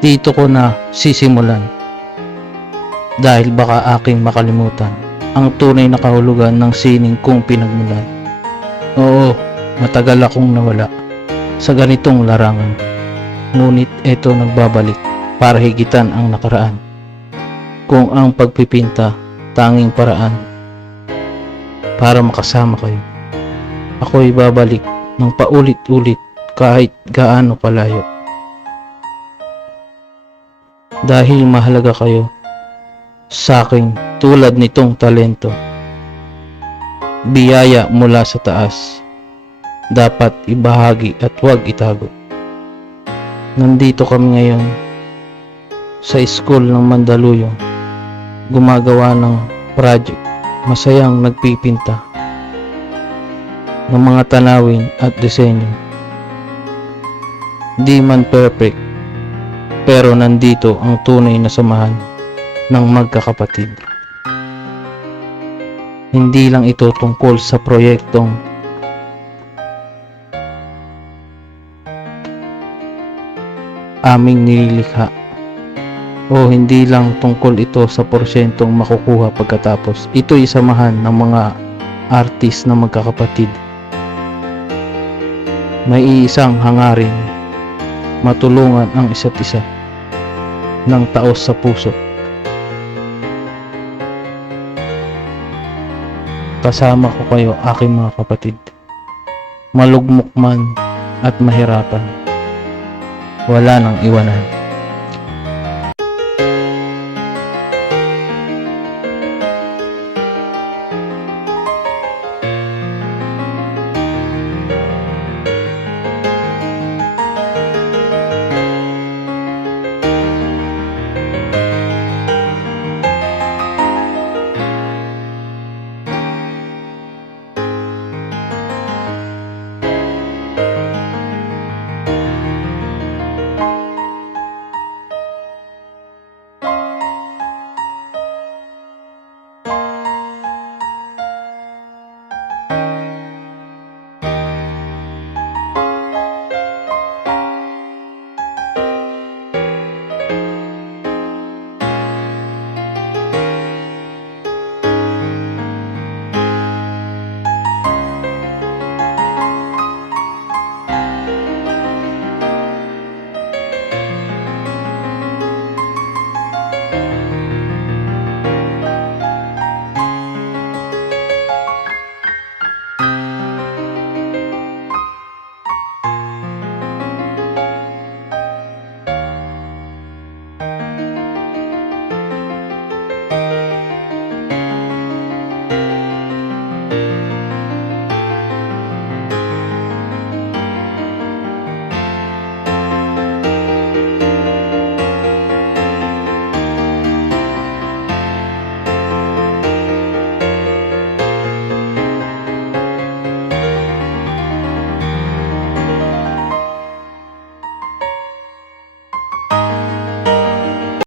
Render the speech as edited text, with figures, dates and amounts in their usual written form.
Dito ko na sisimulan dahil baka aking makalimutan ang tunay na kahulugan ng sining kong pinagmulan. Oo, matagal akong nawala sa ganitong larangan. Ngunit eto nagbabalik para higitan ang nakaraan. Kung ang pagpipinta tanging paraan para makasama kayo, ako'y babalik ng paulit-ulit kahit gaano palayo. Dahil mahalaga kayo sa akin tulad nitong talento, biyaya mula sa taas, dapat ibahagi at huwag itago. Nandito kami ngayon sa school ng Mandaluyong, gumagawa ng project, masayang nagpipinta ng mga tanawin at disenyo. Di man perfect, pero nandito ang tunay na samahan ng magkakapatid. Hindi lang ito tungkol sa proyektong aming nililikha, o hindi lang tungkol ito sa porsyentong makukuha pagkatapos. Ito'y samahan ng mga artist na magkakapatid. May iisang hangarin, matulungan ang isa't isa ng taos sa puso. Kasama ko kayo, aking mga kapatid. Malugmok man at mahirapan, wala nang iwanan.